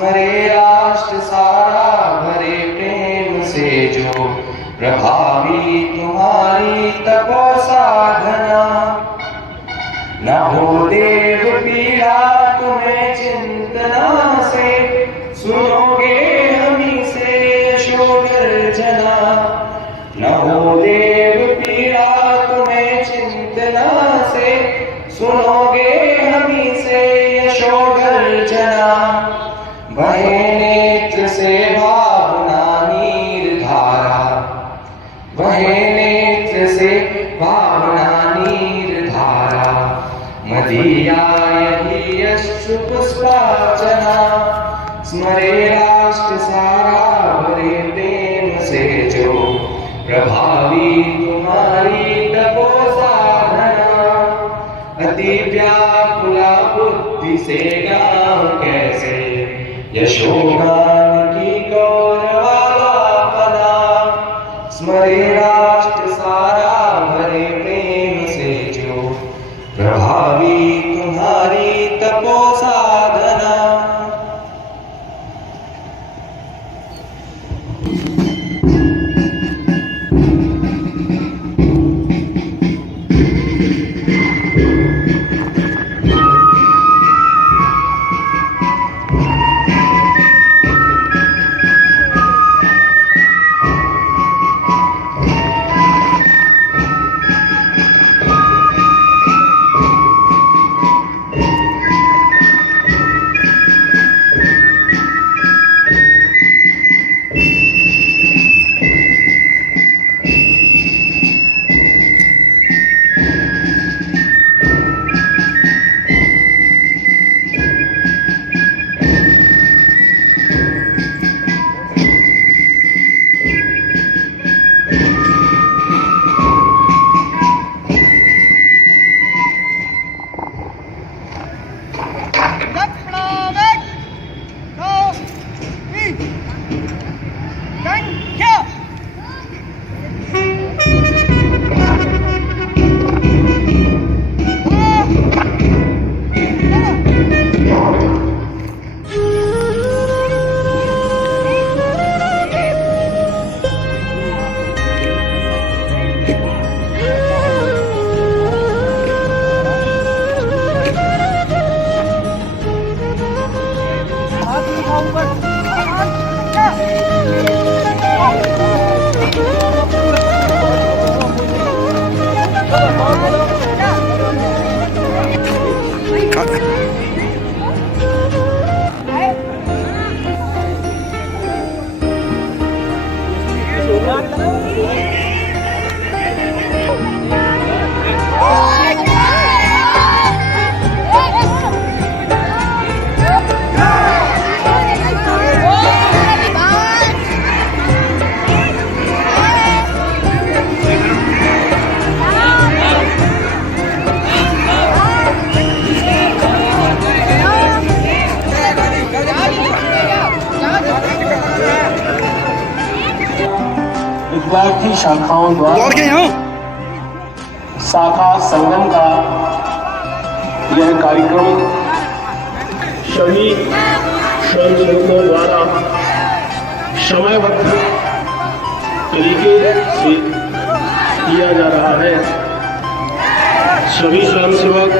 स्मरे राष्ट्र सारा भरे प्रेम से जो, प्रभावी तुम्हारी तपो साधना। न हो देव पीड़ा तुम्हें चिंतना से, सुनोगे हमी से यशो गर्जना। न हो देव पीड़ा तुम्हें चिंतना से, सुनोगे हमी से यशो गर्जना। बहे नेत्र से भावना नीर धारा, बहे नेत्र से भावना नीर धारा। मदीयाय यशु पुष्पार्चना, स्मरे राष्ट्र सारा भरे प्रेम से जो, प्रभावी तुम्हारी तपो साधना। अति व्याकुला बुद्धि से गाँव कैसे, यशोगान की गौरवालापना। स्मरे राष्ट्र सारा भरे प्रेम से जो, प्रभावी तुम्हारी तपो साधना। विद्यार्थी शाखाओं द्वारा शाखा संगम का यह कार्यक्रम सभी स्वयंसेवकों द्वारा समयबद्ध तरीके से किया जा रहा है। सभी स्वयंसेवक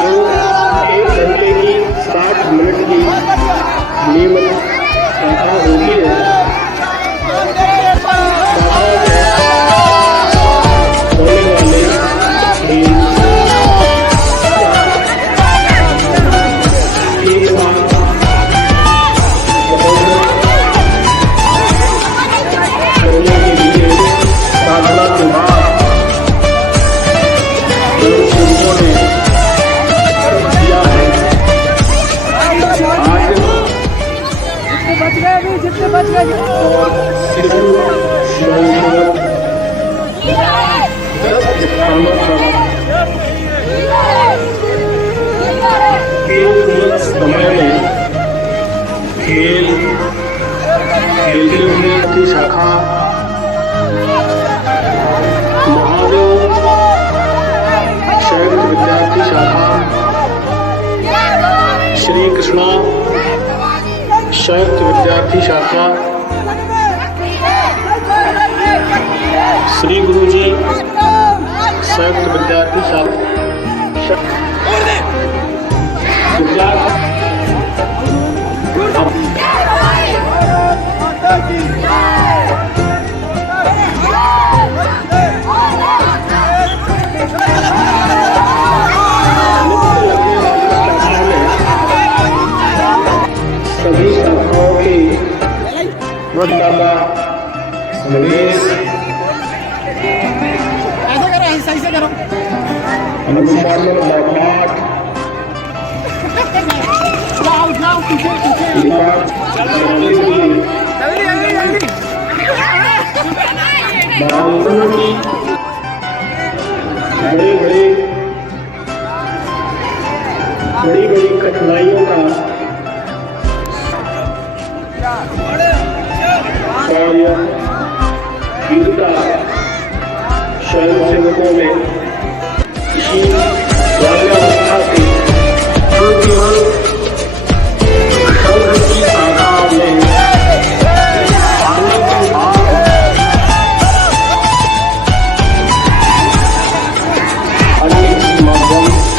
जो 1 घंटे की 60 मिनट की नियमित शाखा होती है, होने वाले एक साथ करने के लिए साधना के बाद लोगों ने किया है। आज जितने बच गए और स्वयंसेवक 10 स्थानों पर केवल समय में खेलते हुए की शाखा महादेव शैव विद्यार्थी शाखा संयुक्त विद्यार्थी शाखा श्री गुरु जी संयुक्त विद्यार्थी शाखा सभी शाखाओं के निवेश ऐसे करो अनुमान पाठ जाओ पीछे बालकों की बड़ी बड़ी कठिनाइयों का कार्य वीरता स्वयं सेवकों में इसी बाल्यावस्था से जो केवल संघ की शाखा में आने के बाद अनेक माध्यम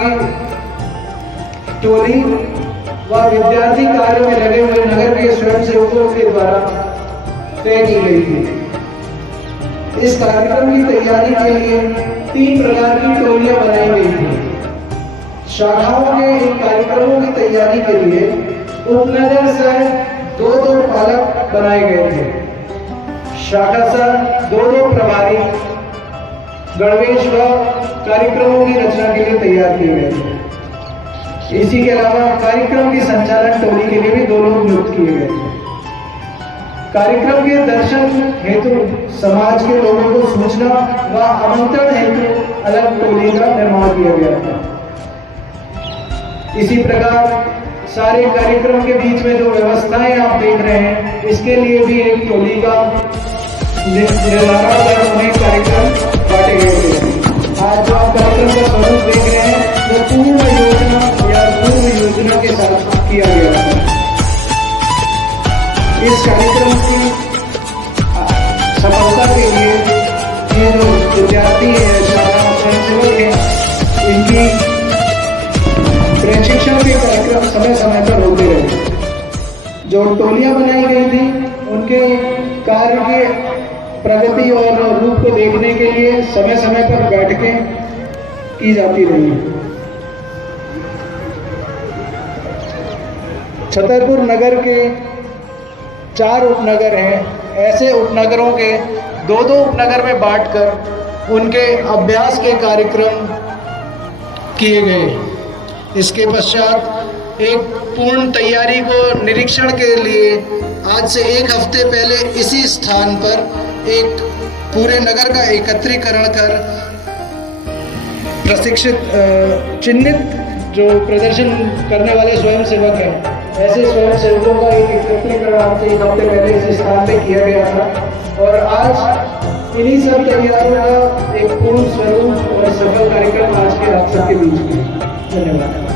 की टोली व विद्यार्थी कार्य में लगे हुए नगर के स्वयंसेवकों के द्वारा तय की गई थी। इस कार्यक्रम की तैयारी के लिए 3 प्रकार की टोलियां बनाई गई थी। शाखाओं के इन कार्यक्रमों की तैयारी के लिए उपनगर से 2-2 पालक बनाए गए थे। शाखा से 2-2 प्रभारी गणवेश व कार्यक्रमों की रचना के लिए तैयार किए गए थे। इसी के अलावा कार्यक्रम की संचालन टोली के लिए भी 2 लोग नियुक्त किए गए थे। कार्यक्रम के दर्शन हेतु समाज के लोगों को सूचना व आमंत्रण हेतु अलग टोली का निर्माण किया गया था। इसी प्रकार सारे कार्यक्रम के बीच में जो व्यवस्थाएं आप देख रहे हैं, इसके लिए भी एक टोली का निर्धारण कर उन्हें कार्यक्रम बांटे गए थे। आज जो आप कार्यक्रम का स्वरूप देख रहे हैं, वो पूर्ण योजना या पूर्व योजना के साथ किया गया था। इस कार्यक्रम की सफलता के लिए ये जो विद्यार्थी है, शाखा स्वयंसेवक है, इनकी प्रशिक्षण के कार्यक्रम समय समय पर होते रहे। जो टोलियां बनाई गई थी, उनके कार्य के प्रगति और रूप को देखने के लिए समय समय पर बैठकें की जाती रही। छतरपुर नगर के 4 उपनगर हैं। ऐसे उपनगरों के 2-2 उपनगर में बांटकर उनके अभ्यास के कार्यक्रम किए गए। इसके पश्चात एक पूर्ण तैयारी को निरीक्षण के लिए आज से 1 हफ्ते पहले इसी स्थान पर एक पूरे नगर का एकत्रीकरण कर प्रशिक्षित चिन्हित जो प्रदर्शन करने वाले स्वयंसेवक हैं, ऐसे स्वयंसेवकों का एक एकत्रीकरण आज से 1 हफ्ते पहले इस स्थान पे किया गया था। और आज इन्हीं सब तैयारियों का एक पूर्ण स्वरूप और सफल कार्यक्रम आज के आप सबके बीच में। धन्यवाद।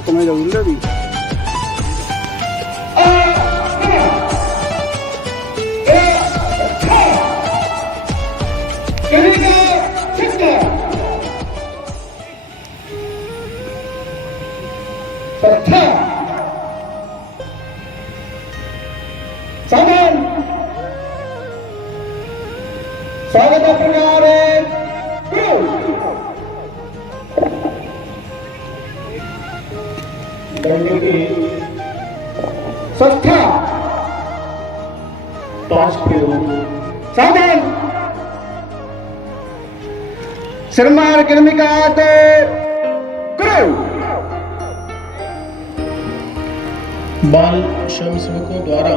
तुम्हें जरूर लगी स्वागत प्रकार संस्था 5 साधन श्रमार कर्मिका बाल श्रम सेवकों द्वारा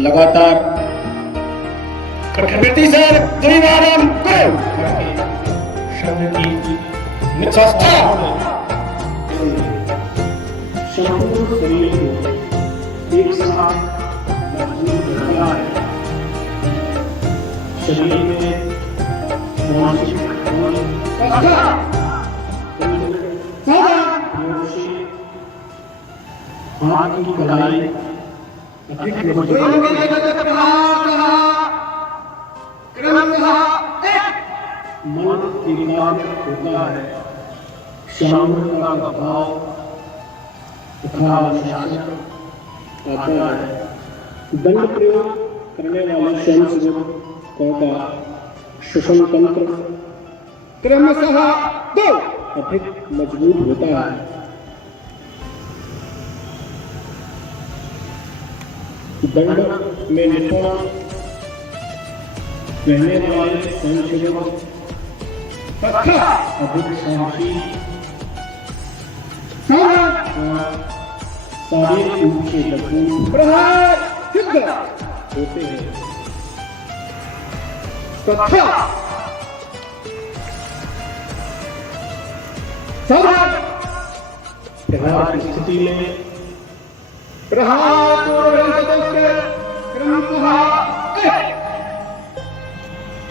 लगातार कठिन सर द्विवारम श्रम की संस्था संपूर्ण शरीर को एक साथ मजबूत बनाता है। शरीर में मानसिक हाथ की कलाई अधिक मन एकाग्र होता है। शांतता का भाव तथा अनुशासन आता है। दंड प्रयोग करने वाले स्वयंसेवकों का श्वसन तंत्र क्रमशः अधिक मजबूत होता है। दंड में निपुण रहने वाले स्वयंसेवक अधिक सहनशील शारीरिक रूप से मजबूत होते हैं तथा प्रहार की स्थिति में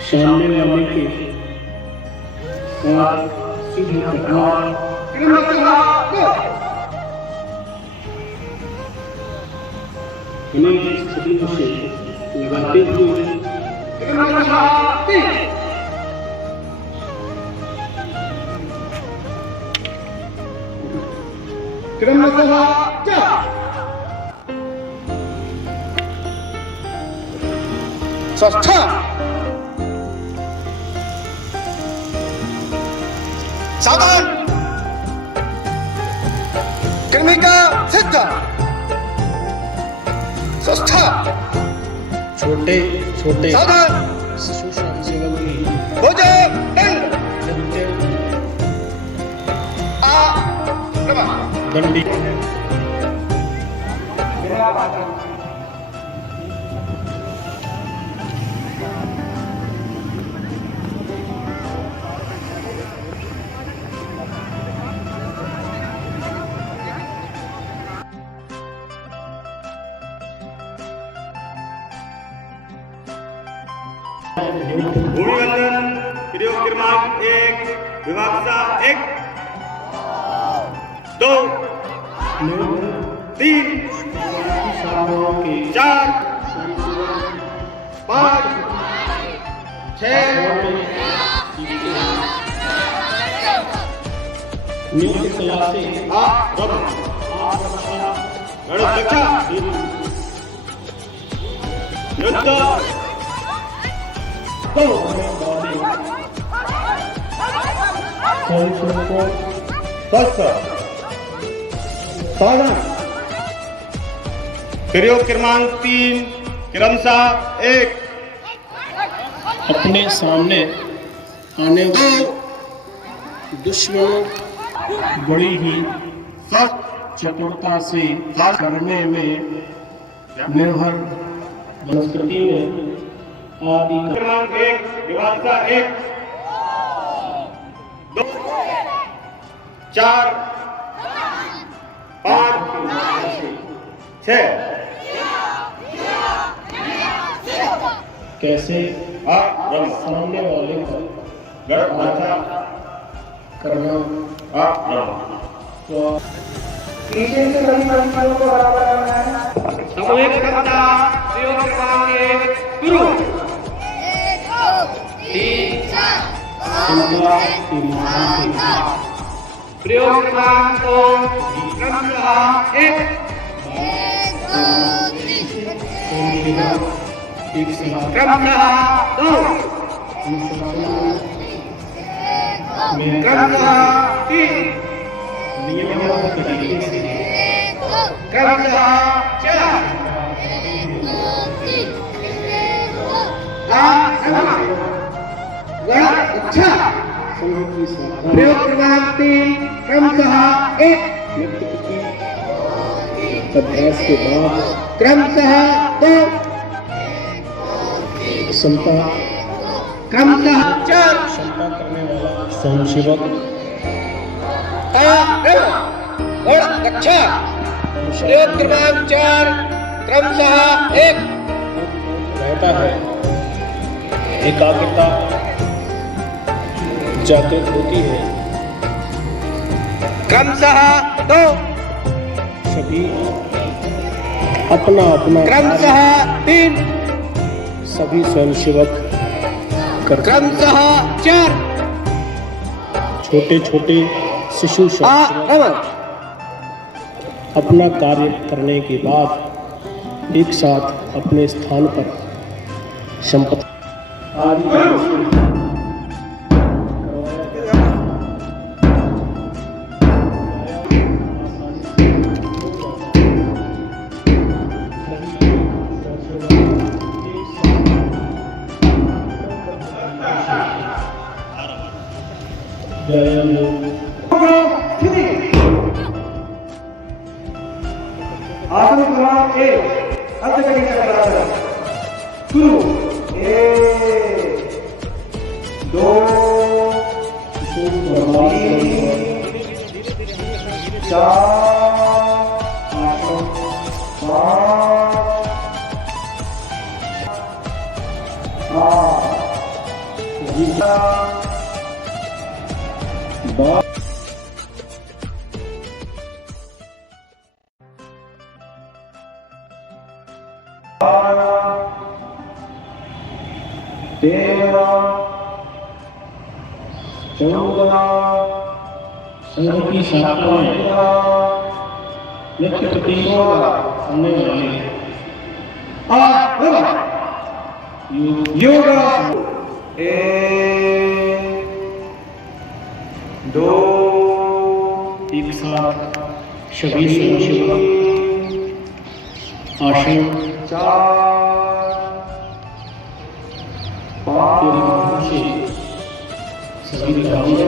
सामने वाले के साथ सीधे प्रहार अनेक स्थितियों से लगाते हुए संस्था साधन कर्मिका सिद्ध संस्था छोटे छोटे साधन शिशु स्वयंसेवक की भोजन दंडी भूमिवंदन प्रयोग क्रमांक 1 विभागसा 1 2 3 4 5 6 नित्य कला से प्रयोग क्रमांक 3 क्रमशः 1 अपने सामने आने वाले दुश्मनों बड़ी ही चतुरता से करने में निर्भर वनस्पति में आदि क्रमांक 1 विभागसा 1 2 4 5 6 कैसे आप रम सामने वाले का गण अच्छा करना आप रम तो पीछे से सभी पंक्तियों को बराबर करना है। सामूहिक क्षमता प्रयोग क्रमांक 1 शुरू। संख्या 3 प्रयोग क्रमांक 2 क्रमशः 1 एक साथ क्रमशः 2 में क्रमशः 3 नियमों के तरीके से क्रमशः 4 अच्छा। संघ की स्थापना प्रयोग क्रमांक 3 क्रमशः 1 अभ्यास के बाद क्रमशः 2 क्षमता क्रमशः 4 क्षमता करने वाला स्वयंसेवक अच्छा। प्रयोग क्रमांक 4 क्रमशः 1 रहता है, एकाग्रता जागृत होती है, क्रमशः 2 सभी अपना अपना क्रमशः 3 सभी स्वयंसेवक करते हैं। क्रमशः 4 छोटे छोटे शिशु स्वयंसेवक अपना कार्य करने के बाद एक साथ अपने स्थान पर संपत्ति आसन क्रमांक 1 अर्धकटी चक्रासन शुरू। 1 2 3 4 संघ की स्थापना में मुख्य प्रतिष्ठा होने वाले योग 1 2 एक साथ सभी स्वयंसेवक आसन 4 के माध्यम से सभी कार्य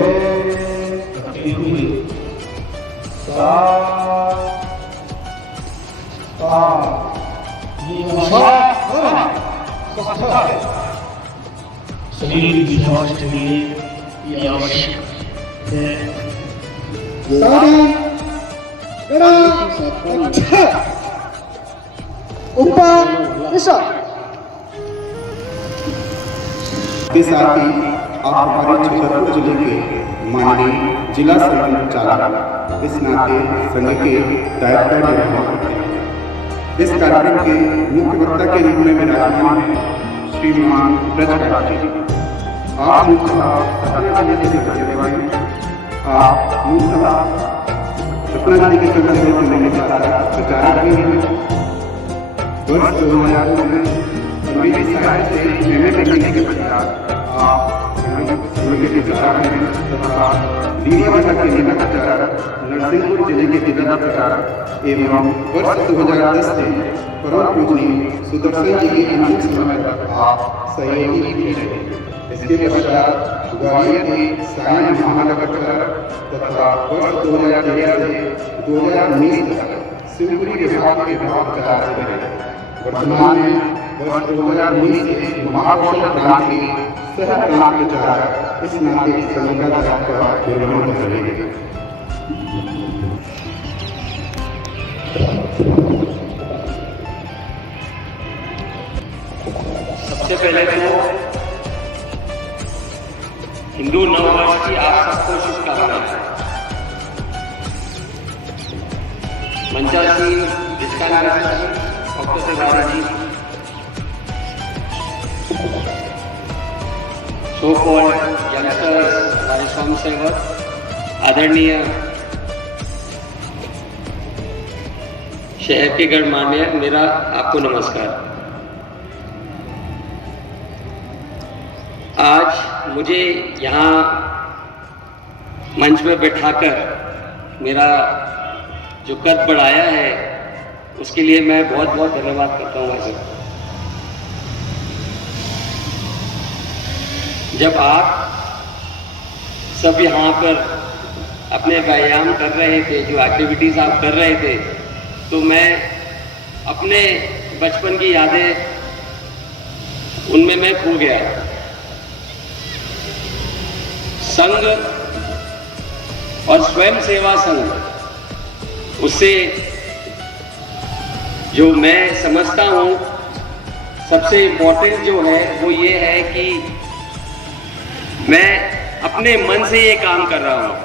करते हुए 7 शरीर विकास के लिए ये आवश्यक है। अच्छा ऊपर के साथ ही आप हमारे छतरपुर जिले के माननीय जिला संगठन चालक इस नाते संघ के दायित्व निर्वहन करते हैं। इस कार्यक्रम के मुख्य वक्ता के रूप में विराजमान हैं श्रीमान ब्रजराज जी। आप मुख्यतः सतना जिले के रहने वाले हैं। आप मुख्यतः सतना जिले के संगठन होने के साथ प्रचारक भी हैं। वर्ष 2000 में अंग्रेजी साहित्य से एमए करने के पश्चात आप संघ के प्रचारक हैं तथा लीला भाषा के जिला प्रचारक, नरसिंहपुर जिले के जिला प्रचारक एवं वर्ष 2010 से परम पूजनीय सुदर्शन जी के अंतिम समय तक आप सहयोगी भी रहे। इसके पश्चात ग्वालियर के सायन महानगर प्रचारक तथा वर्ष 2013 से 2019 तक शिवपुरी विभाग के विभाग प्रचारक रहे। वर्तमान में वर्ष 2019 से महाकौशल प्रांत के सह प्रांत प्रचारक इस नाते संघ का दायित्व निर्वहन कर रहे हैं। सबसे पहले तो हिंदू नववर्ष की आप सबको शुभकामनाएं। मंचासी जिसका भक्त Tiwari ji, so called youngsters, हमारे स्वयंसेवक, आदरणीय शहर के गणमान्य, मेरा आपको नमस्कार। आज मुझे यहाँ मंच में बैठाकर मेरा जो कद बढ़ाया है उसके लिए मैं बहुत बहुत धन्यवाद करता हूँ। ऐसे जब आप सब यहाँ पर अपने व्यायाम कर रहे थे, जो एक्टिविटीज़ आप कर रहे थे, तो मैं अपने बचपन की यादें उनमें मैं खो गया। संघ और स्वयं सेवा संघ, उससे जो मैं समझता हूँ सबसे इम्पोर्टेंट जो है वो ये है कि मैं अपने मन से ये काम कर रहा हूँ,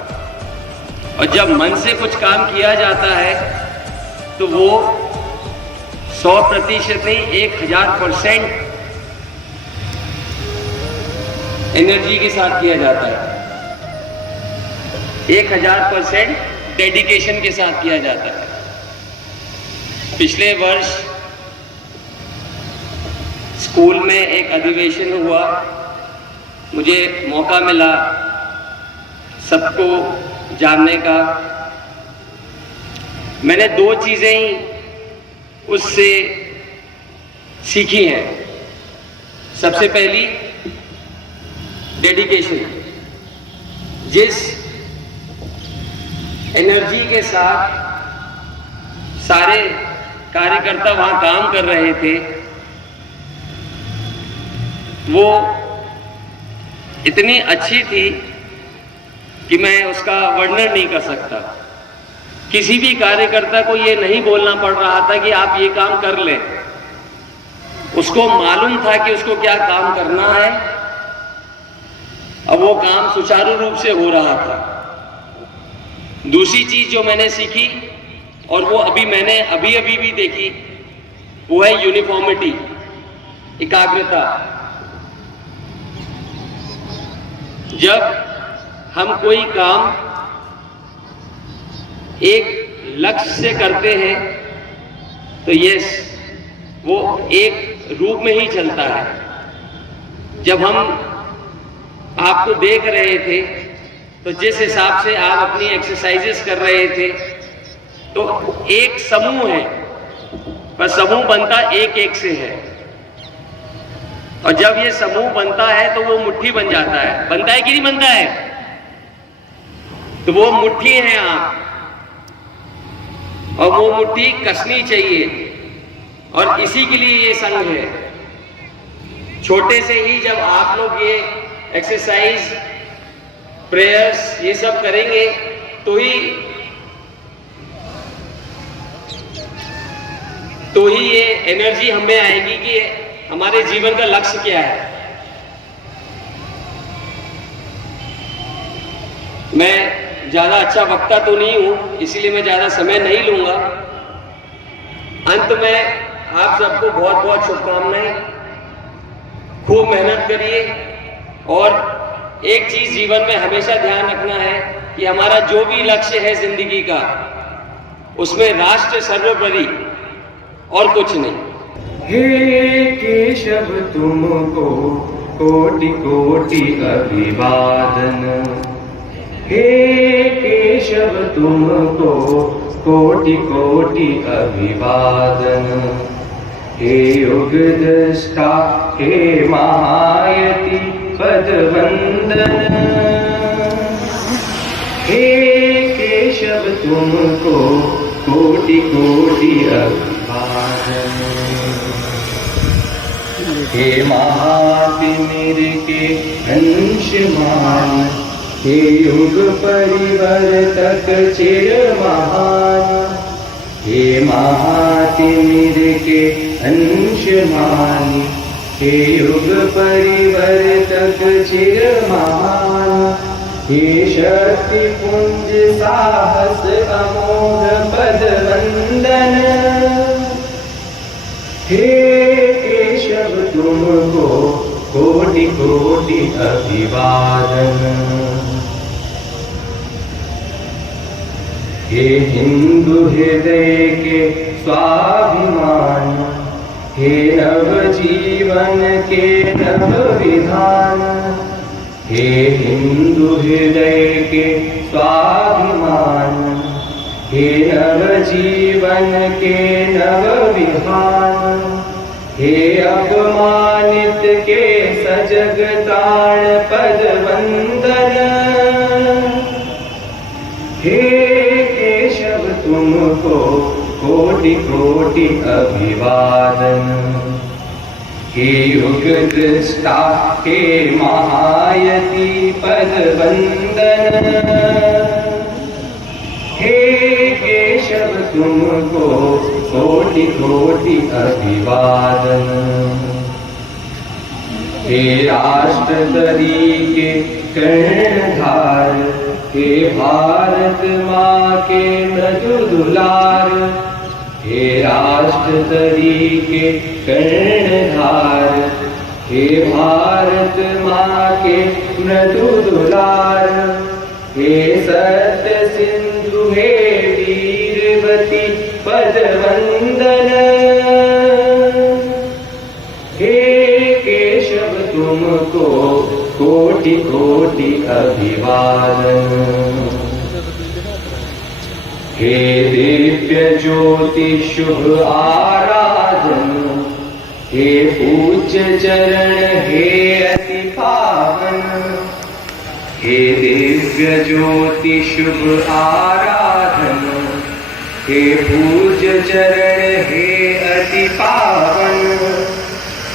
और जब मन से कुछ काम किया जाता है तो वो 100% नहीं, 1000% एनर्जी के साथ किया जाता है, 1000% डेडिकेशन के साथ किया जाता है। पिछले वर्ष स्कूल में एक अधिवेशन हुआ, मुझे मौका मिला सबको जानने का। मैंने 2 चीजें ही उससे सीखी हैं। सबसे पहली डेडिकेशन, जिस एनर्जी के साथ सारे कार्यकर्ता वहां काम कर रहे थे, वो इतनी अच्छी थी कि मैं उसका वर्णन नहीं कर सकता। किसी भी कार्यकर्ता को ये नहीं बोलना पड़ रहा था कि आप ये काम कर लें, उसको मालूम था कि उसको क्या काम करना है, अब वो काम सुचारू रूप से हो रहा था। दूसरी चीज जो मैंने सीखी, और वो मैंने अभी भी देखी, वो है यूनिफॉर्मिटी, एकाग्रता। जब हम कोई काम एक लक्ष्य से करते हैं तो यस, वो एक रूप में ही चलता है। जब हम आपको देख रहे थे तो जिस हिसाब से आप अपनी एक्सरसाइजेस कर रहे थे, तो एक समूह है, पर समूह बनता एक से है, और जब ये समूह बनता है तो वो मुट्ठी बन जाता है। बनता है कि नहीं बनता है? तो वो मुट्ठी है आप, और वो मुट्ठी कसनी चाहिए, और इसी के लिए ये संघ है। छोटे से ही जब आप लोग ये एक्सरसाइज, प्रेयर्स, ये सब करेंगे तो ही ये एनर्जी हमें आएगी कि हमारे जीवन का लक्ष्य क्या है। मैं ज्यादा अच्छा वक्ता तो नहीं हूं, इसीलिए मैं ज्यादा समय नहीं लूंगा। अंत में आप सबको बहुत बहुत शुभकामनाएं। खूब मेहनत करिए, और एक चीज जीवन में हमेशा ध्यान रखना है कि हमारा जो भी लक्ष्य है जिंदगी का, उसमें राष्ट्र सर्वोपरि और कुछ नहीं। हे केशव तुमको कोटि कोटि अभिवादन, हे केशव तुमको कोटि कोटि अभिवादन, हे युगदृष्टा हे महायति पदवंदन, हे केशव तुमको कोटि कोटि अभिवादन, हे महातिमिर के अंशमान, हे युग परिवर्तक चिर महान, हे महातिमिर के अंशमान, हे युग परिवर्तक तक चिर महान, हे शक्ति पुंज साहस अमोघ पद वंदन, हे केशव तुमको कोटि कोटि अभिवादन। हे हिंदू हृदय के स्वाभिमान, हे नव जीवन के नव विधान, हे हिंदू हृदय के स्वाभिमान, हे नव जीवन के नव विधान, हे अपमानित के सजगताण पद वंदन, हे केशव तुमको कोटि कोटि अभिवादन। हे युग दृष्टा हे महायति पद वंदन, हे केशव तुमको कोटि कोटि अभिवादन। हे राष्ट्र तरीके कर्णधार, हे भारत माँ के मृदु दुलार, हे राष्ट्र तरीके कर्णधार, हे भारत माँ के मृदु दुलार, हे सत्य सिंधु हे वीरवती पद वंदन, हे केशव तुमको कोटि कोटि अभिवादन। हे दिव्य ज्योति शुभ आराधन, हे पूज्य चरण हे अति पावन, हे दिव्य ज्योति शुभ आराधन, हे पूज्य चरण हे अति पावन,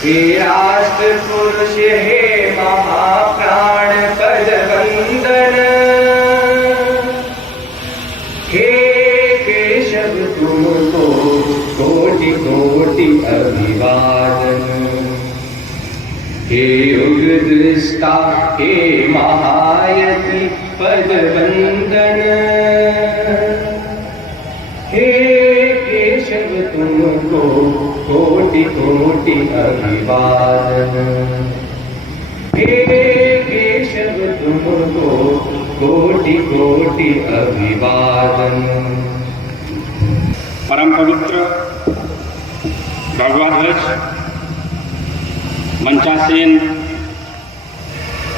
हे राष्ट्र पुरुष हे महाप्राण पद वंदन, हे केशव तुमको कोटि कोटि अभिवादन। हे युग दृष्टा हे महायति पद वंदन, हे केशव तुमको कोटि कोटि अभिवादन, हे केशव तुमको कोटि कोटि अभिवादन। परम पवित्र भगवा ध्वज मंचासीन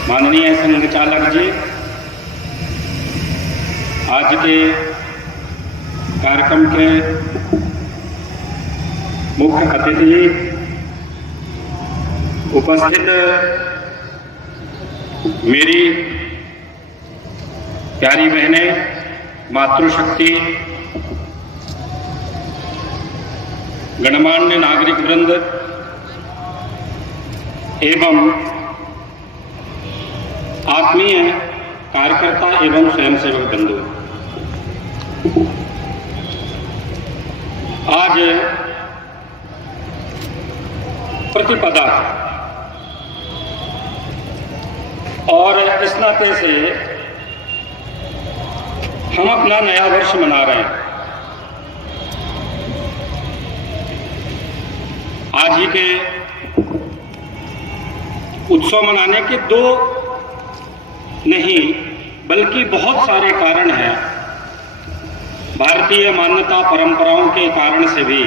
माननीय संघ चालक जी, आज के कार्यक्रम के मुख्य अतिथि, उपस्थित मेरी प्यारी बहनें, मातृशक्ति, गणमान्य नागरिक वृंद एवं आत्मीय कार्यकर्ता एवं स्वयंसेवक बंधु, आज प्रतिपदा और इस नाते से हम अपना नया वर्ष मना रहे हैं। आज ही के उत्सव मनाने के दो नहीं बल्कि बहुत सारे कारण हैं। भारतीय मान्यता परंपराओं के कारण से भी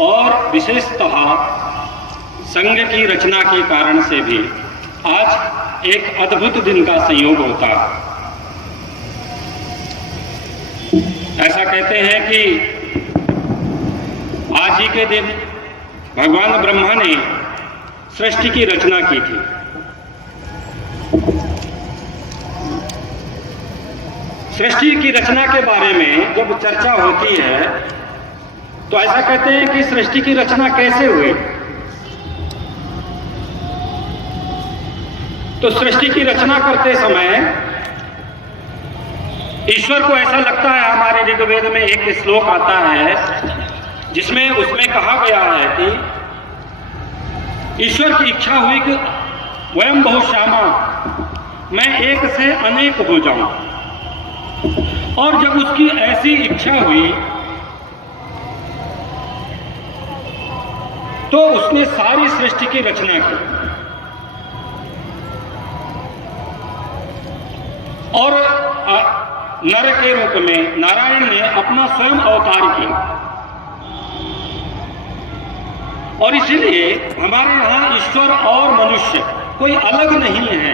और विशेषतः संघ की रचना के कारण से भी आज एक अद्भुत दिन का संयोग होता है। ऐसा कहते हैं कि आज ही के दिन भगवान ब्रह्मा ने सृष्टि की रचना की थी। सृष्टि की रचना के बारे में जब चर्चा होती है तो ऐसा कहते हैं कि सृष्टि की रचना कैसे हुई। तो सृष्टि की रचना करते समय ईश्वर को ऐसा लगता है, हमारे ऋग्वेद में एक श्लोक आता है जिसमें उसमें कहा गया है कि ईश्वर की इच्छा हुई कि वयम बहुश्यामा, मैं एक से अनेक हो जाऊं। और जब उसकी ऐसी इच्छा हुई तो उसने सारी सृष्टि की रचना की और नर के रूप में नारायण ने अपना स्वयं अवतार किया। और इसीलिए हमारे यहां ईश्वर और मनुष्य कोई अलग नहीं है।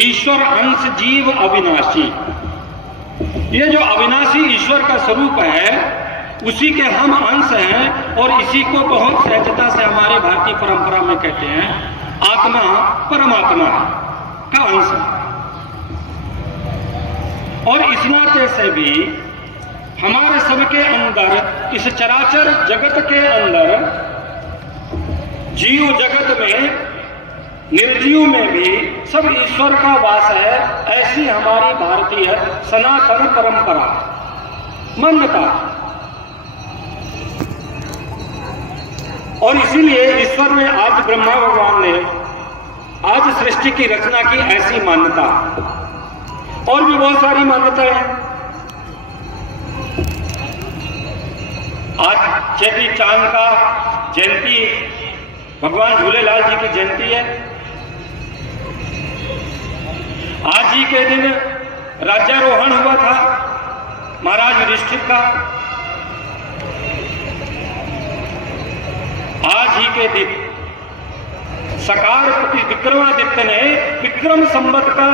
ईश्वर अंश जीव अविनाशी, ये जो अविनाशी ईश्वर का स्वरूप है उसी के हम अंश हैं। और इसी को बहुत सहजता से हमारे भारतीय परंपरा में कहते हैं आत्मा परमात्मा का अंश है। और इस नाते से भी हमारे सबके अंदर, इस चराचर जगत के अंदर, जीव जगत में, निर्जीव में भी सब ईश्वर का वास है। ऐसी हमारी भारतीय सनातन परंपरा मान्यता। और इसीलिए ईश्वर ने आज ब्रह्मा भगवान ने आज सृष्टि की रचना की, ऐसी मान्यता। और भी बहुत सारी मान्यताएं हैं। आज चेटी चांद का जयंती, भगवान झूलेलाल जी की जयंती है। आज ही के दिन राज्यारोहण हुआ था महाराज युधिष्ठिर का। आज ही के दिन सकारपति विक्रमादित्य ने विक्रम संवत का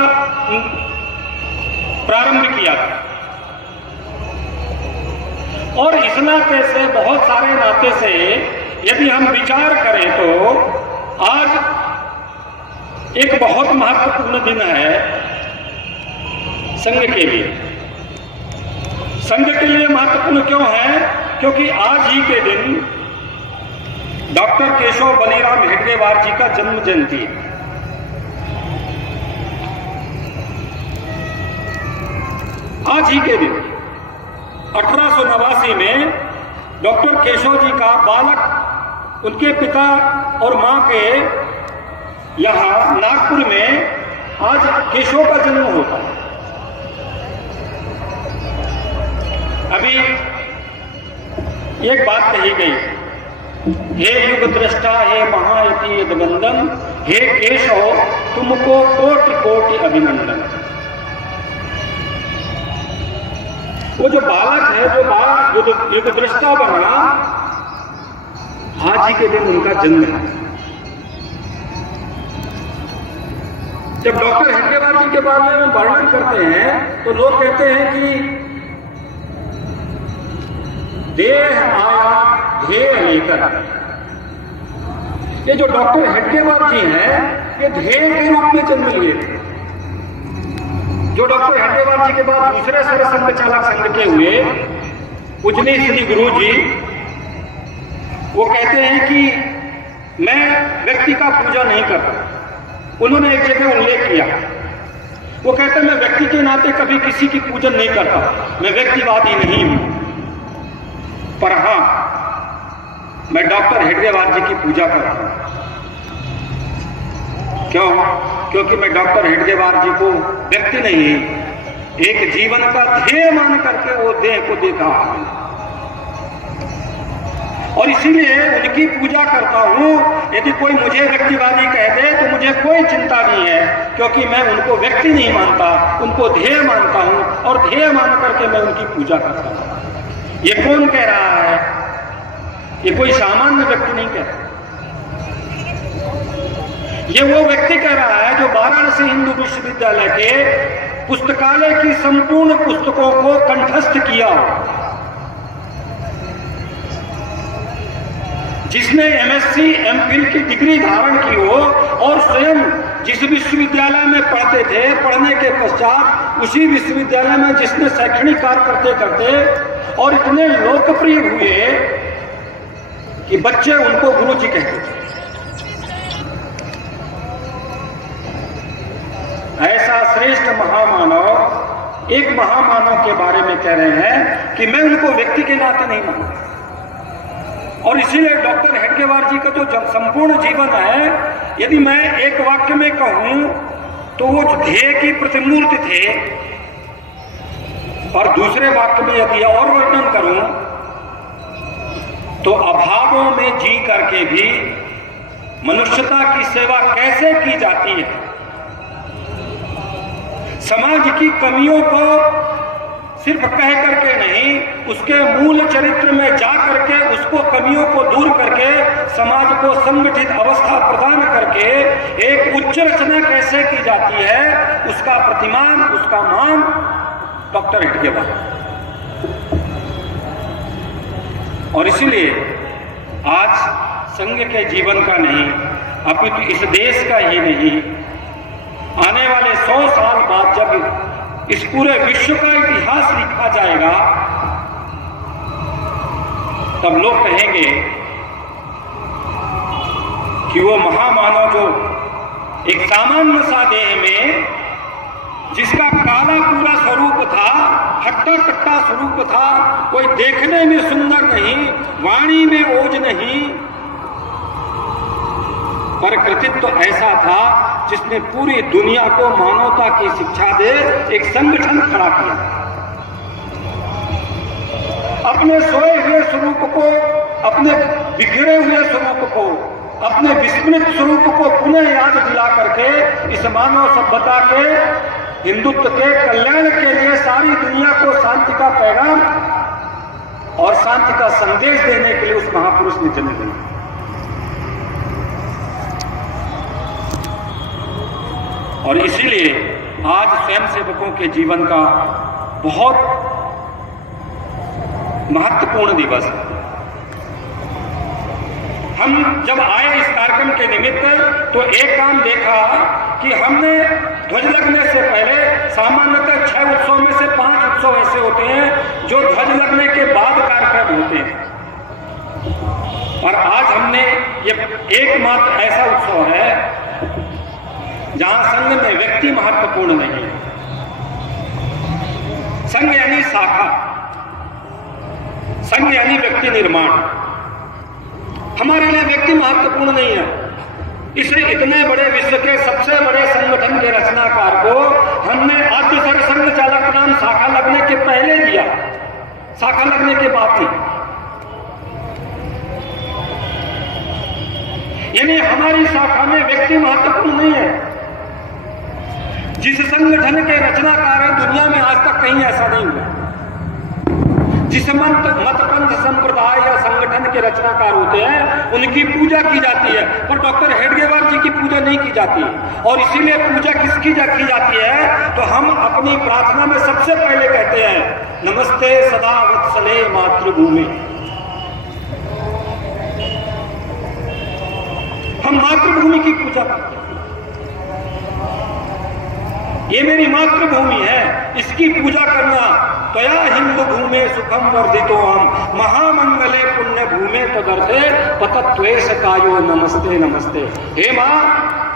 प्रारंभ किया था। और इस नाते से, बहुत सारे नाते से यदि हम विचार करें तो आज एक बहुत महत्वपूर्ण दिन है संघ के लिए। संघ के लिए महत्वपूर्ण क्यों है? क्योंकि आज ही के दिन डॉक्टर केशव बलिराम हेडगेवार जी का जन्म जयंती है। आज ही के दिन 1889 में डॉक्टर केशव जी का बालक उनके पिता और मां के यहां नागपुर में आज केशव का जन्म होता है। अभी एक बात कही गई, हे युग दृष्टा, हे महायति यदवंदन, हे केशव तुमको कोटि कोटि अभिनंदन। वो जो बालक है, जो बालक युग दृष्टा बना, आज ही के दिन उनका जन्म है। जब डॉक्टर हेडगेवार जी के बारे में वर्णन करते हैं तो लोग कहते हैं कि देह आया ध्येय लेकर। ये जो डॉक्टर हेडगेवार जी हैं, ये ध्येय के रूप में जन्म लिए थे। जो डॉक्टर हेडगेवार जी के बाद दूसरे सर संघ चालक संघ के हुए पूजनीय श्री गुरु जी, वो कहते हैं कि मैं व्यक्ति का पूजा नहीं करता। उन्होंने एक जगह उल्लेख किया, वो कहते हैं मैं व्यक्ति के नाते कभी किसी की पूजन नहीं करता, मैं व्यक्तिवादी नहीं हूं, पर हां मैं डॉक्टर हेडगेवार जी की पूजा करता हूं। क्यों? क्योंकि मैं डॉक्टर हेडगेवार जी को व्यक्ति नहीं, एक जीवन का ध्येय मान करके वो देह को देखा और इसीलिए उनकी पूजा करता हूं। यदि कोई मुझे व्यक्तिवादी कह दे तो मुझे कोई चिंता नहीं है, क्योंकि मैं उनको व्यक्ति नहीं मानता, उनको ध्येय मानता हूं और ध्येय मान करके मैं उनकी पूजा करता हूं। ये कौन कह रहा है? ये कोई सामान्य व्यक्ति नहीं कह रहा, ये वो व्यक्ति कह रहा है जो वाराणसी हिंदू विश्वविद्यालय के पुस्तकालय की संपूर्ण पुस्तकों को कंठस्थ किया हो, जिसने एमएससी एमफिल की डिग्री धारण की हो और स्वयं जिस विश्वविद्यालय में पढ़ते थे, पढ़ने के पश्चात उसी विश्वविद्यालय में जिसने शैक्षणिक कार्य करते करते और इतने लोकप्रिय हुए कि बच्चे उनको गुरुजी कहते थे। ऐसा श्रेष्ठ महामानव, एक महामानव के बारे में कह रहे हैं कि मैं उनको व्यक्ति के नाते नहीं मानता, और इसीलिए डॉक्टर हेडगेवार जी का जो संपूर्ण जीवन है, यदि मैं एक वाक्य में कहूं तो वो ध्येय की प्रतिमूर्ति थे, और दूसरे वाक्य में यदि और वर्णन करूं तो अभावों में जी करके भी मनुष्यता की सेवा कैसे की जाती है, समाज की कमियों को सिर्फ कह करके नहीं, उसके मूल चरित्र में जा करके उसको कमियों को दूर करके समाज को संगठित अवस्था प्रदान करके एक उच्च रचना कैसे की जाती है, उसका प्रतिमान, उसका मान डॉक्टर हेडगेवार। और इसीलिए आज संघ के जीवन का नहीं, अपितु इस देश का ही नहीं, आने वाले 100 साल बाद जब इस पूरे विश्व का इतिहास लिखा जाएगा, तब लोग कहेंगे कि वो महामानव जो एक सामान्य सा देह में, जिसका काला पूरा स्वरूप था, हट्टा कट्टा स्वरूप था, कोई देखने में सुंदर नहीं, वाणी में ओज नहीं, पर कृतित्व ऐसा था जिसने पूरी दुनिया को मानवता की शिक्षा दे एक संगठन खड़ा किया। अपने सोए हुए स्वरूप को, अपने बिखरे हुए स्वरूप को, अपने विस्मृत स्वरूप को पुनः याद दिला करके इस मानव सभ्यता के हिंदुत्व के कल्याण के लिए सारी दुनिया को शांति का पैगाम और शांति का संदेश देने के लिए उस महापुरुष ने जन्म लिया। और इसीलिए आज स्वयंसेवकों के जीवन का बहुत महत्वपूर्ण दिवस है। हम जब आए इस कार्यक्रम के निमित्त तो एक काम देखा कि हमने ध्वज लगने से पहले सामान्यतः 6 उत्सव में से 5 उत्सव ऐसे होते हैं जो ध्वज लगने के बाद कार्यक्रम होते हैं, और आज हमने ये एकमात्र ऐसा उत्सव है जहां संघ में व्यक्ति महत्वपूर्ण नहीं है। संघ यानी शाखा, संघ यानी व्यक्ति निर्माण। हमारे लिए व्यक्ति महत्वपूर्ण नहीं है। इसे इतने बड़े विश्व के सबसे बड़े संगठन के रचनाकार को हमने आद्य सर संघ चालक नाम शाखा लगने के पहले दिया, शाखा लगने के बाद नहीं। यानी हमारी शाखा में व्यक्ति महत्वपूर्ण नहीं है। जिस संगठन के रचनाकार हैं, दुनिया में आज तक कहीं ऐसा नहीं हुआ। जिस मत पंथ संप्रदाय या संगठन के रचनाकार होते हैं उनकी पूजा की जाती है, पर डॉक्टर हेडगेवार जी की पूजा नहीं की जाती। और इसीलिए पूजा किसकी की जाती है तो हम अपनी प्रार्थना में सबसे पहले कहते हैं नमस्ते सदा वत्सले मातृभूमि। हम मातृभूमि की पूजा करते हैं। ये मेरी मातृभूमि है, इसकी पूजा करना। त्वया हिंदू भूमे सुखम वर्धितो हम महामंगले पुण्य भूमे तदर्थे पतत्वेश कायो नमस्ते नमस्ते। हे माँ,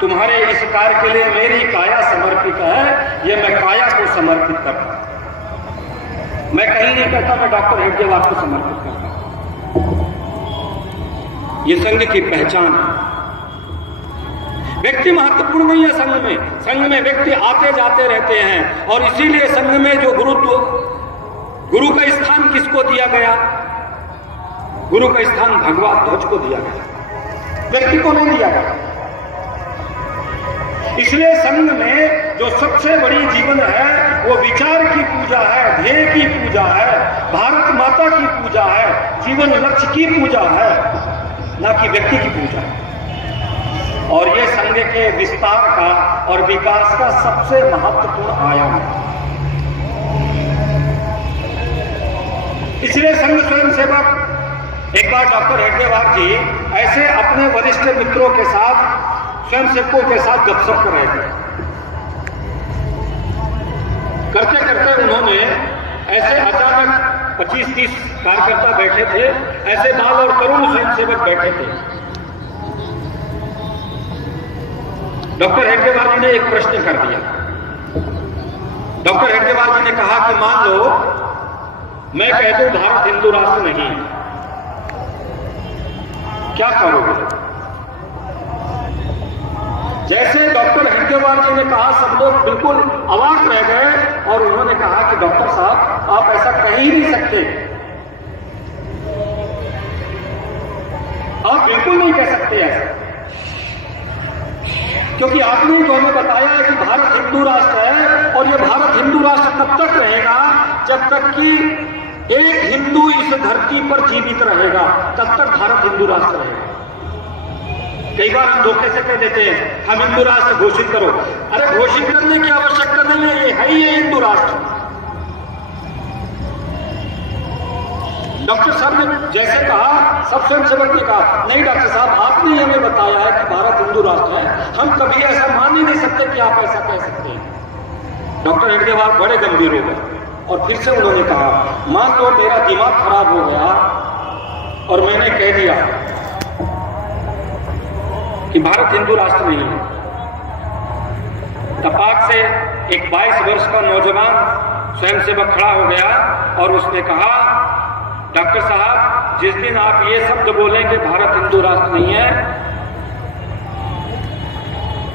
तुम्हारे इस कार्य के लिए मेरी काया समर्पित है, ये मैं काया को समर्पित करता हूं। मैं कहीं नहीं कहता मैं डॉक्टर हेडगेवार को समर्पित करता हूं। ये संघ की पहचान है। व्यक्ति महत्वपूर्ण नहीं है संघ में। संघ में व्यक्ति आते जाते रहते हैं, और इसीलिए संघ में जो गुरु का स्थान किसको दिया गया? गुरु का स्थान भगवा ध्वज को दिया गया, व्यक्ति को नहीं दिया गया। इसलिए संघ में जो सबसे बड़ी जीवन है वो विचार की पूजा है, ध्येय की पूजा है, भारत माता की पूजा है, जीवन लक्ष्य की पूजा है, ना कि व्यक्ति की पूजा है। और ये संघ के विस्तार का और विकास का सबसे महत्वपूर्ण आयाम है। इसलिए संघ स्वयंसेवक एक बार डॉक्टर हेडगेवार जी ऐसे अपने वरिष्ठ मित्रों के साथ, स्वयंसेवकों के साथ गपशप कर रहे थे। करते करते उन्होंने ऐसे अचानक 25-30 कार्यकर्ता बैठे थे, ऐसे बाल और तरुण स्वयंसेवक बैठे थे। डॉक्टर हेडगेवार जी ने एक प्रश्न कर दिया। डॉक्टर हेडगेवार जी ने कहा कि मान लो मैं कह दूं भारत हिंदू राष्ट्र नहीं है, क्या करोगे? जैसे डॉक्टर हेडगेवार जी ने कहा, सब लोग बिल्कुल अवाक रह गए और उन्होंने कहा कि डॉक्टर साहब आप ऐसा कह ही नहीं सकते, आप बिल्कुल नहीं कह सकते ऐसा, क्योंकि आपने जो हमें बताया है कि भारत हिंदू राष्ट्र है और ये भारत हिंदू राष्ट्र तब तक रहेगा जब तक कि एक हिंदू इस धरती पर जीवित रहेगा, तब तक भारत हिंदू राष्ट्र रहेगा। कई बार हम धोखे से कह देते हैं हम हिंदू राष्ट्र घोषित करो। अरे घोषित करने की आवश्यकता नहीं है, ये है ही है हिंदू राष्ट्र। डॉक्टर साहब ने जैसे कहा, सब स्वयंसेवक ने कहा नहीं डॉक्टर साहब आपने हमें बताया है कि भारत हिंदू राष्ट्र है, हम कभी ऐसा मान ही नहीं सकते कि आप ऐसा कह सकते हैं। डॉक्टर हेडगेवार बड़े गंभीर हो गए और फिर से उन्होंने कहा, मान लो मेरा दिमाग खराब हो गया और मैंने कह दिया कि भारत हिंदू राष्ट्र नहीं है। तपाक से एक 22 वर्ष का नौजवान स्वयंसेवक खड़ा हो गया और उसने कहा, डॉक्टर साहब जिस दिन आप ये शब्द बोलेंगे भारत हिंदू राष्ट्र नहीं है,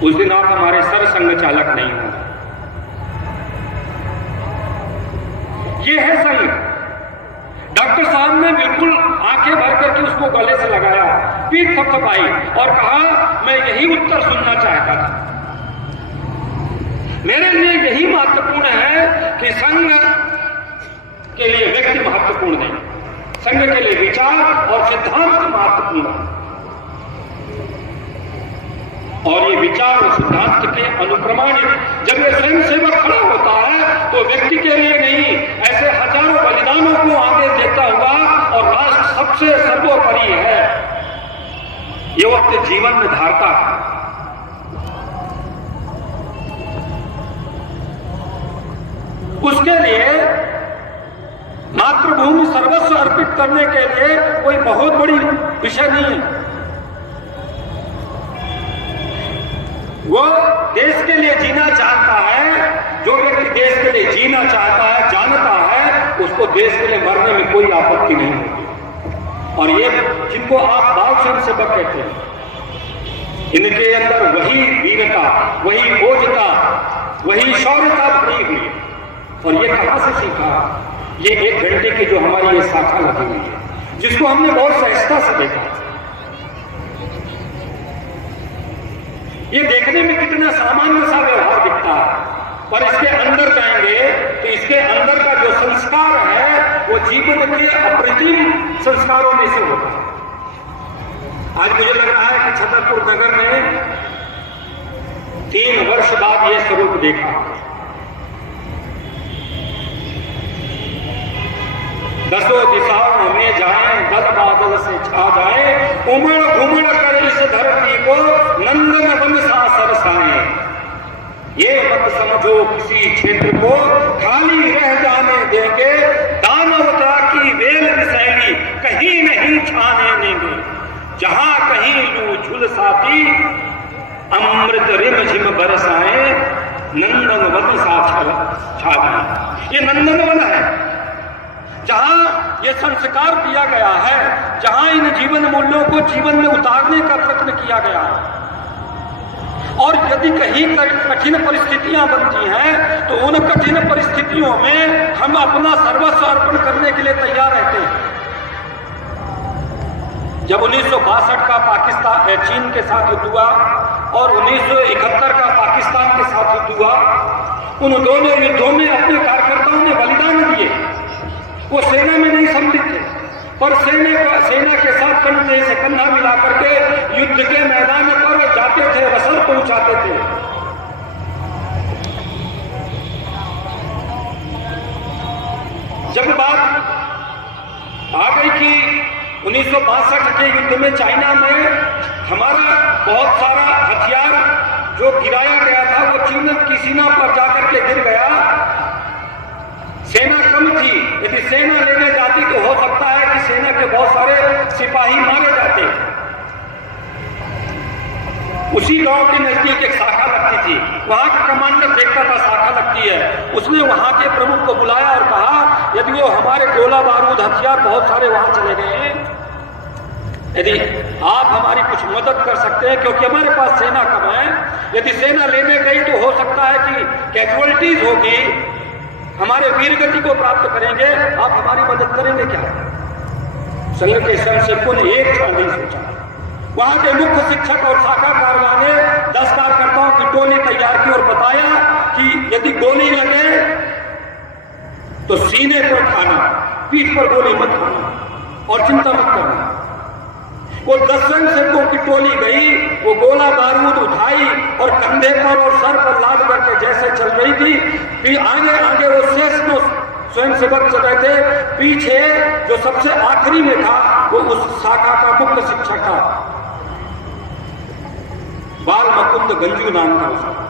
उस दिन आप हमारे सरसंघ चालक नहीं होंगे। ये है संघ। डॉक्टर साहब ने बिल्कुल आंखें भर करके उसको गले से लगाया, पीठ थपथपाई और कहा मैं यही उत्तर सुनना चाहता था। मेरे लिए यही महत्वपूर्ण है कि संघ के लिए व्यक्ति महत्वपूर्ण नहीं, संघ के लिए विचार और सिद्धांत महत्वपूर्ण है। और ये विचार और सिद्धांत के अनुप्रमाणित जब ये स्वयंसेवक खड़ा होता है तो व्यक्ति के लिए नहीं, ऐसे हजारों बलिदानों को आगे देता हुआ, और राष्ट्र सबसे सर्वोपरि है, ये वो अपने जीवन में धारता है। उसके लिए मातृभूमि सर्वस्व अर्पित करने के लिए कोई बहुत बड़ी विषय नहीं है। वो देश के लिए जीना चाहता है। जो व्यक्ति देश के लिए जीना चाहता है, जानता है, उसको देश के लिए मरने में कोई आपत्ति नहीं होती। और ये जिनको आप बाल स्वयंसेवक कहते हैं, इनके अंदर वही वीरता, वही ओजता, वही शौर्यता भरी हुई है। और ये कहां से सीखा? ये 1 घंटे की जो हमारी ये शाखा लगी हुई है, जिसको हमने बहुत सहजता से देखा। ये देखने में कितना सामान्य सा व्यवहार दिखता है, पर इसके अंदर जाएंगे तो इसके अंदर का जो संस्कार है वो जीवन के अप्रतिम संस्कारों में से होता है। आज मुझे लग रहा है कि छतरपुर नगर में 3 वर्ष बाद ये स्वरूप देखा। दसों दिशाओं में जाए, दल बादल से छा जाए, उमड़ घुमड़ कर इस धरती को नंदन वन सा सरसाए। ये मत समझो किसी क्षेत्र को खाली रह जाने देंगे, दानवता की वेल विशैली कहीं नहीं छाने देंगे। जहां कहीं लू झुलसाती अमृत रिम झिम बरसाए, नंदन वन सा छा जाए। ये नंदन वन है जहां ये संस्कार दिया गया है, जहां इन जीवन मूल्यों को जीवन में उतारने का प्रयत्न किया गया है। और यदि कहीं कठिन परिस्थितियां बनती हैं तो उन कठिन परिस्थितियों में हम अपना सर्वस्व अर्पण करने के लिए तैयार रहते हैं। जब 1962 का पाकिस्तान चीन के साथ युद्ध हुआ और 1971 का पाकिस्तान के साथ युद्ध हुआ, उन दोनों युद्धों में अपने कार्यकर्ताओं ने बलिदान दिए। वो सेना में नहीं सम्मिलित थे, पर सेना के साथ कंधे से कंधा मिला करके युद्ध के मैदान पर जाते थे, रसद पहुंचाते थे। जब बात आ गई कि 1962 के युद्ध में चाइना में हमारा बहुत सारा हथियार जो गिराया गया था वो चीन की सीमा पर जाकर के गिर गया। सेना कम थी, यदि सेना लेने जाती तो हो सकता है कि सेना के बहुत सारे सिपाही मारे जाते। उसी गांव के नजदीक एक शाखा लगती थी, वहां का कमांडर देखता था शाखा लगती है। उसने वहां के प्रमुख को बुलाया और कहा यदि वो हमारे गोला बारूद हथियार बहुत सारे वहां चले गए हैं यदि आप हमारी कुछ मदद कर सकते हैं, क्योंकि हमारे पास सेना कम है, यदि सेना लेने गई तो हो सकता है कि कैजुअलिटीज होगी, हमारे वीरगति को प्राप्त करेंगे, आप हमारी मदद करेंगे क्या? संघ के स्वयंसेवकों ने एक क्षण नहीं सोचा। वहां के मुख्य शिक्षक और शाखा कारवां ने 10 कार्यकर्ताओं की टोली तैयार की और बताया कि यदि गोली लगे तो सीने पर खाना, पीठ पर गोली मत खाना और चिंता मत करना। वो 10 स्वयंसेवकों की टोली गई, वो गोला बारूद उठाई और कंधे पर और सर पर लाद करके जैसे चल रही थी, फिर आगे आगे वो शेष जो स्वयंसेवक चल रहे थे, पीछे जो सबसे आखिरी में था वो उस शाखा का मुख्य शिक्षक था, बाल मुकुंद गंजू नाम का उसका।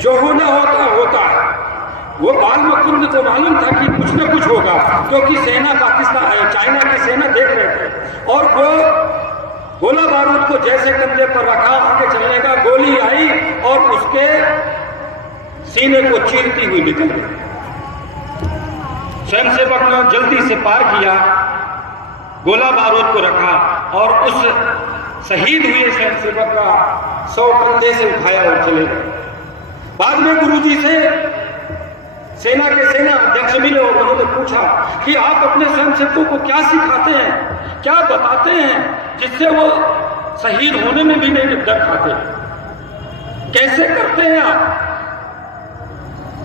जो होना होता है। वो बाल मुकुंद को मालूम था कि कुछ न कुछ होगा, क्योंकि सेना पाकिस्तान चाइना की सेना देख रहे थे, और वो गोला बारूद को जैसे कंधे पर रखा, आगे चलने का, गोली आई और उसके सीने को चीरती हुई निकल गई। स्वयंसेवक ने जल्दी से पार किया, गोला बारूद को रखा और उस शहीद हुए स्वयंसेवक का 100 कंधे से उठाया और चले गए। बाद में गुरुजी से सेना के सेना अध्यक्ष मिले और उन्होंने पूछा कि आप अपने स्वयंसेवकों को क्या सिखाते हैं, क्या बताते हैं जिससे वो शहीद होने में भी नहीं डर खाते, कैसे करते हैं आप?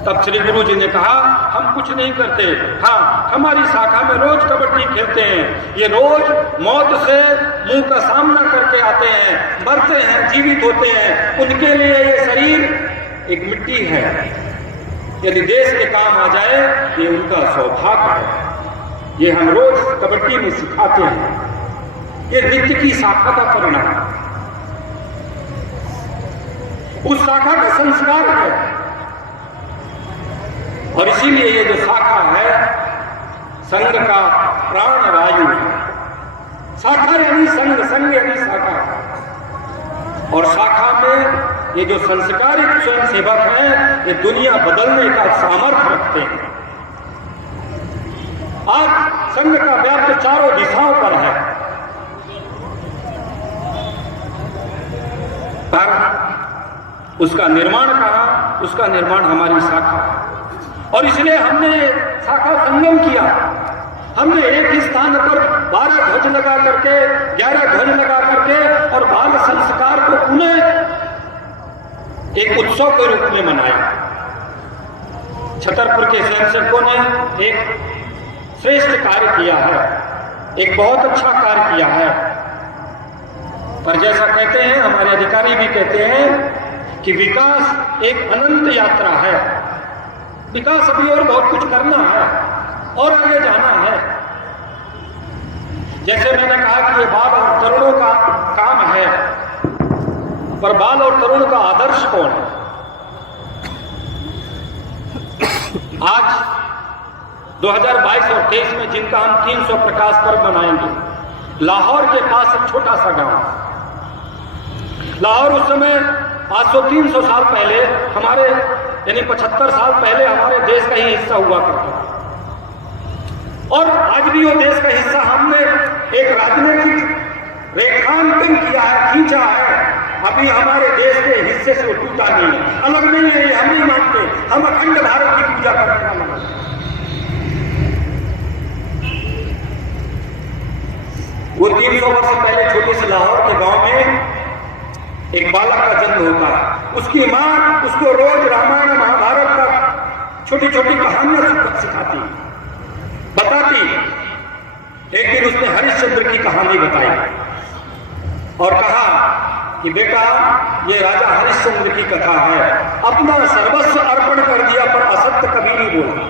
तब श्री गुरु जी ने कहा, हम कुछ नहीं करते, हाँ हमारी शाखा में रोज कबड्डी खेलते हैं, ये रोज मौत से मुंह का सामना करके आते हैं, मरते हैं, जीवित होते हैं, उनके लिए ये शरीर एक मिट्टी है, यदि देश के काम आ जाए ये उनका सौभाग्य है। ये हम रोज कबड्डी में सिखाते हैं, ये नित्य की शाखा का परिणाम है, उस शाखा का संस्कार है। और इसीलिए ये जो शाखा है संघ का प्राण वायु है। शाखा यानी संघ, संघ यानी शाखा, और शाखा में ये जो संस्कारित स्वयंसेवक हैं ये दुनिया बदलने का सामर्थ्य रखते हैं। आज संघ का व्याप्त चारों दिशाओं पर है, पर उसका निर्माण कहा, उसका निर्माण हमारी शाखा है। और इसलिए हमने शाखा संगम किया, हमने एक ही स्थान पर 12 ध्वज लगा करके, 11 ध्वज लगा करके और बाल संस्कार को पुनः एक उत्सव के रूप में मनाया। छतरपुर के स्वयंसेवकों ने एक श्रेष्ठ कार्य किया है, एक बहुत अच्छा कार्य किया है। पर जैसा कहते हैं हमारे अधिकारी भी कहते हैं कि विकास एक अनंत यात्रा है, विकास अभी और बहुत कुछ करना है और आगे जाना है। जैसे मैंने कहा कि ये बाल और तरुणों का काम है, पर बाल और तरुण का आदर्श कौन है? आज 2022 और 23 में जिनका हम 300 प्रकाश पर्व मनाएंगे, लाहौर के पास एक छोटा सा गांव, लाहौर उस समय 500-300 साल पहले हमारे यानी 75 साल पहले हमारे देश का ही हिस्सा हुआ करता था, और आज भी वो देश का हिस्सा हमने एक राजनीतिक रेखांकन किया है, खींचा है। अभी हमारे देश के हिस्से से वो टूटा नहीं है, अलग नहीं है, ये हम नहीं मानते, हम अखंड भारत की पूजा करने वाले हैं। वो 300 वर्ष पहले छोटे से लाहौर के गांव में एक बालक का जन्म होता है, उसकी मां उसको रोज रामायण महाभारत का छोटी छोटी कहानियां सिखाती, बताती। एक दिन उसने हरिश्चंद्र की कहानी बताई और कहा कि बेटा ये राजा हरिश्चंद्र की कथा है, अपना सर्वस्व अर्पण कर दिया पर असत्य कभी नहीं बोला।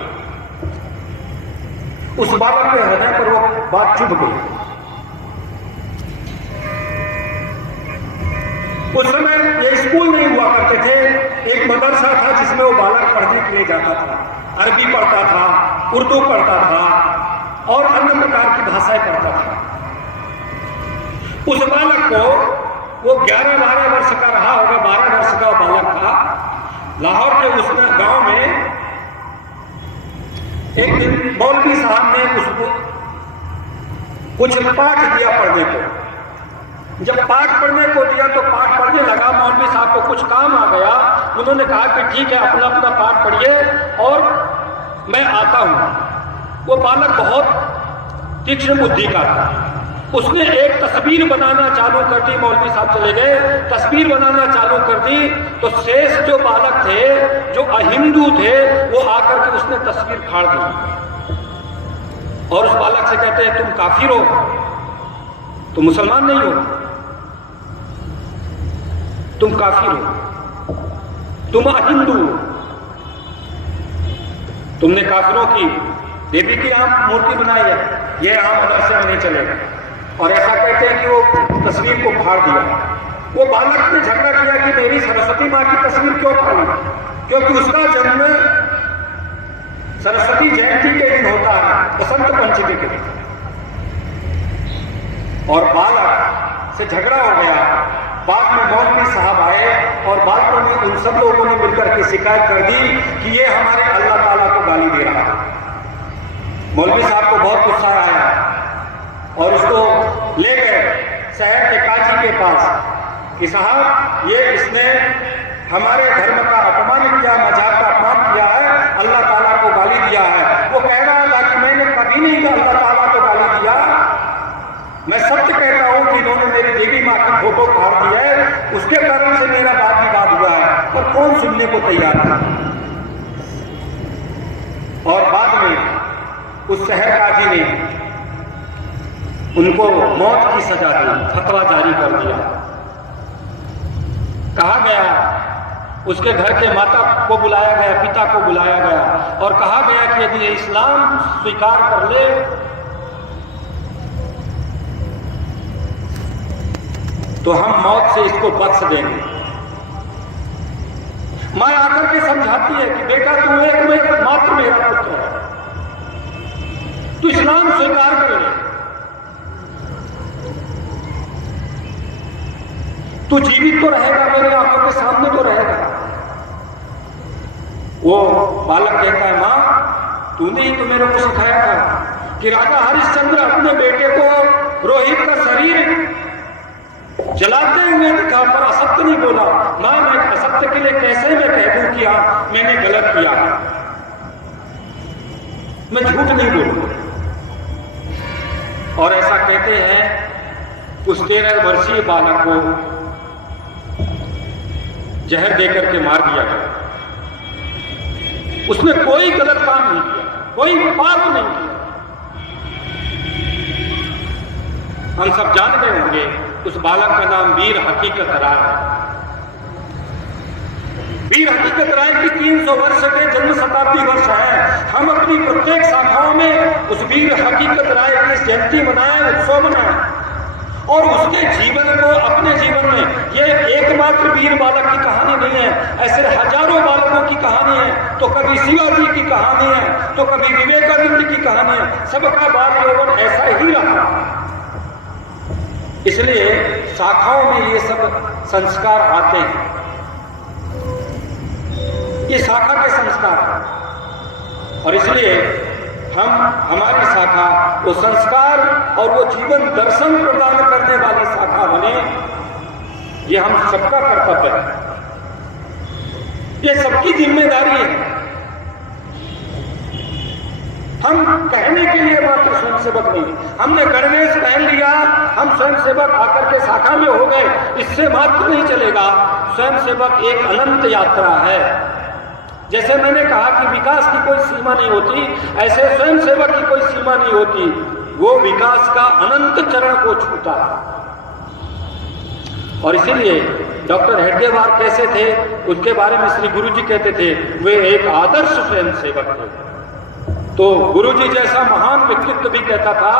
उस बालक के हृदय पर वो बात चुभ गई। उस समय ये स्कूल नहीं हुआ करते थे, एक मदरसा था जिसमें वो बालक पढ़ने के लिए जाता था, अरबी पढ़ता था, उर्दू पढ़ता था और अन्य प्रकार की भाषाएं पढ़ता था। उस बालक को वो 11-12 वर्ष का रहा होगा, 12 वर्ष का बालक था। लाहौर के उस गांव में एक दिन मौलवी साहब ने उसको कुछ पाठ दिया पढ़ने को। जब पाठ पढ़ने को दिया तो पाठ पढ़ने लगा, मौलवी साहब को कुछ काम आ गया। उन्होंने कहा कि ठीक है, अपना अपना पाठ पढ़िए और मैं आता हूं। वो बालक बहुत तीक्ष्ण बुद्धि का था। उसने एक तस्वीर बनाना चालू कर दी। मौलवी साहब चले गए, तस्वीर बनाना चालू कर दी तो शेष जो बालक थे, जो अहिंदू थे, वो आकर के उसने तस्वीर फाड़ दी और उस बालक से कहते हैं, तुम काफिर हो, तुम मुसलमान नहीं हो, तुम काफिर हो, तुम अहिंदू हो, तुमने काफिरों की देवी की आम मूर्ति बनाई है, ये आम मदरसे में नहीं चलेगा। और ऐसा कहते हैं कि वो तस्वीर को फाड़ दिया। वो बालक ने झगड़ा किया कि मेरी सरस्वती माँ की तस्वीर क्यों फाड़ी, क्योंकि उसका जन्म सरस्वती जयंती के दिन होता है, बसंत पंचमी के दिन। और बालक से झगड़ा हो गया। बाद में मौलवी साहब आए और बालकों ने, उन सब लोगों ने मिलकर के शिकायत कर दी कि ये हमारे अल्लाह ताला को गाली दे रहा है। मौलवी साहब को बहुत गुस्सा आया और उसको ले गए शहर के काजी के पास कि साहब, ये इसने हमारे धर्म का अपमान किया, मजहब का अपमान किया है, अल्लाह ताला को गाली दिया है। वो कह रहा था कि मैंने कभी नहीं अल्लाह ताला को गाली दिया, मैं सत्य कहता हूं कि इन्होंने मेरी देवी माँ की फोटो फाड़ दी है, उसके कारण से मेरा वाद विवाद हुआ है। और कौन सुनने को तैयार था। और बाद में उस शहर काजी ने उनको मौत की सजा दी, फतवा जारी कर दिया। कहा गया, उसके घर के माता को बुलाया गया, पिता को बुलाया गया और कहा गया कि यदि इस्लाम स्वीकार कर ले तो हम मौत से इसको बख्श देंगे। मां आकर के समझाती है कि बेटा, तू एक मात्र मेरा पुत्र है, तू इस्लाम स्वीकार कर ले, तू जीवित तो रहेगा, मेरे आंखों के सामने तो रहेगा। वो बालक कहता है, मां तूने ही तो मेरे को सिखाया था कि राजा हरिश्चंद्र अपने बेटे को रोहित का शरीर जलाते हुए दिखा पर असत्य नहीं बोला। मां, मैं असत्य के लिए कैसे मैं कह दूं कि मैंने गलत किया, मैं झूठ नहीं बोलूं। और ऐसा कहते हैं उस 13 वर्षीय बालक को जहर देकर के मार दिया गया। उसने कोई गलत काम नहीं किया, कोई पाप नहीं किया। हम सब जानते होंगे उस बालक का नाम वीर हकीकत राय है। वीर हकीकत राय की 300 वर्ष के जन्म शताब्दी वर्ष है। हम अपनी प्रत्येक शाखाओं में उस वीर हकीकत राय की जयंती मनाएं, उत्सव मनाएं और उसके जीवन को अपने जीवन में, ये एकमात्र वीर बालक की कहानी नहीं है, ऐसे हजारों बालकों की कहानी है। तो कभी शिवाजी की कहानी है, तो कभी विवेकानंद की कहानी है। सबका बाल यौवन ऐसा ही रहा। इसलिए शाखाओं में ये सब संस्कार आते हैं, ये शाखा के संस्कार हैं। और इसलिए हमारी शाखा वो संस्कार और वो जीवन दर्शन प्रदान करने वाली शाखा बने, ये हम सबका कर्तव्य है, ये सबकी जिम्मेदारी है। हम कहने के लिए मात्र स्वयंसेवक नहीं, हमने गणवेश पहन लिया, हम स्वयंसेवक आकर के शाखा में हो गए, इससे मात्र नहीं चलेगा। स्वयंसेवक एक अनंत यात्रा है। जैसे मैंने कहा कि विकास की कोई सीमा नहीं होती, ऐसे स्वयंसेवक की कोई सीमा नहीं होती, वो विकास का अनंत चरण को छूता है। और इसीलिए डॉक्टर हेडगेवार कैसे थे, उनके बारे में श्री गुरुजी कहते थे, वे एक आदर्श स्वयंसेवक थे। तो गुरुजी जैसा महान व्यक्तित्व भी कहता था,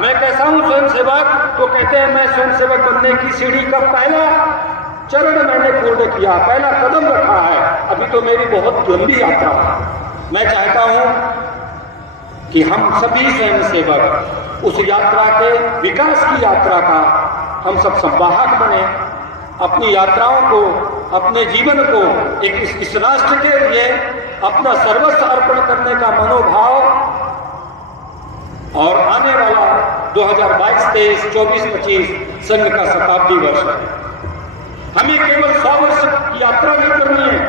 मैं कैसा हूं स्वयंसेवक, तो कहते हैं मैं स्वयंसेवक बनने की सीढ़ी का पहला चरण मैंने पूर्ण किया, पहला कदम रखा है, अभी तो मेरी बहुत लंबी यात्रा है। मैं चाहता हूं कि हम सभी स्वयंसेवक उस यात्रा के, विकास की यात्रा का हम सब संवाहक बने अपनी यात्राओं को, अपने जीवन को एक इस राष्ट्र के लिए अपना सर्वस्व अर्पण करने का मनोभाव और आने वाला 2022, 23, 24, 25 संघ का शताब्दी वर्ष है। हमें केवल 100 वर्ष की यात्रा नहीं करनी है।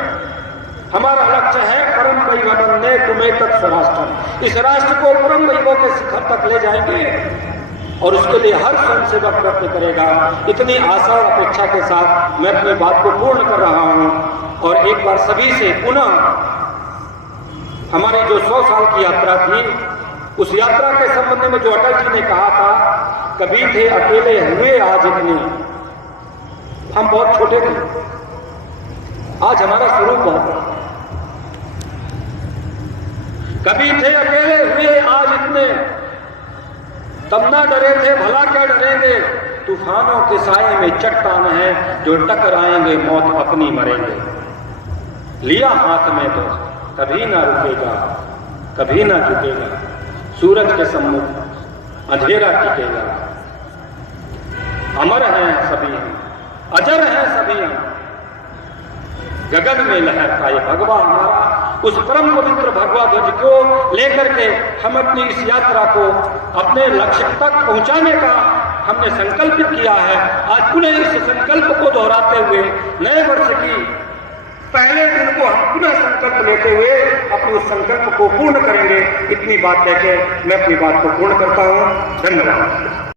हमारा लक्ष्य है परम वैभव ने तुम्हें तक स्वराष्ट्र। इस राष्ट्र को परम वैभव के शिखर तक ले जाएंगे और उसके लिए हर स्वयंसेवक प्रयत्न करेगा। इतनी आशा और अपेक्षा के साथ मैं अपनी बात को पूर्ण कर रहा हूं और एक बार सभी से पुनः हमारी जो 100 साल की यात्रा थी, उस यात्रा के संबंध में जो अटल जी ने कहा था, कभी थे अकेले हुए आज इतने, हम बहुत छोटे थे, आज हमारा स्वरूप बहुत। कभी थे अकेले हुए आज इतने, तब ना डरे थे भला क्या डरेंगे, तूफानों के साए में चट्टान है जो टकराएंगे मौत अपनी मरेंगे। लिया हाथ में तो कभी ना रुकेगा, कभी ना झुकेगा, सूरज के सम्मुख अंधेरा टिकेगा। अमर हैं सभी हम, अजर हैं सभी हम, गगन में लहरता ये भगवा हमारा। उस परम पवित्र भगवा ध्वज को लेकर के हम अपनी इस यात्रा को अपने लक्ष्य तक पहुंचाने का हमने संकल्प किया है। आज पुनः इस संकल्प को दोहराते हुए नए वर्ष की पहले दिन को हम पुनः संकल्प लेते हुए अपने उस संकल्प को पूर्ण करेंगे। इतनी बात लेके मैं अपनी बात को पूर्ण करता हूं। धन्यवाद।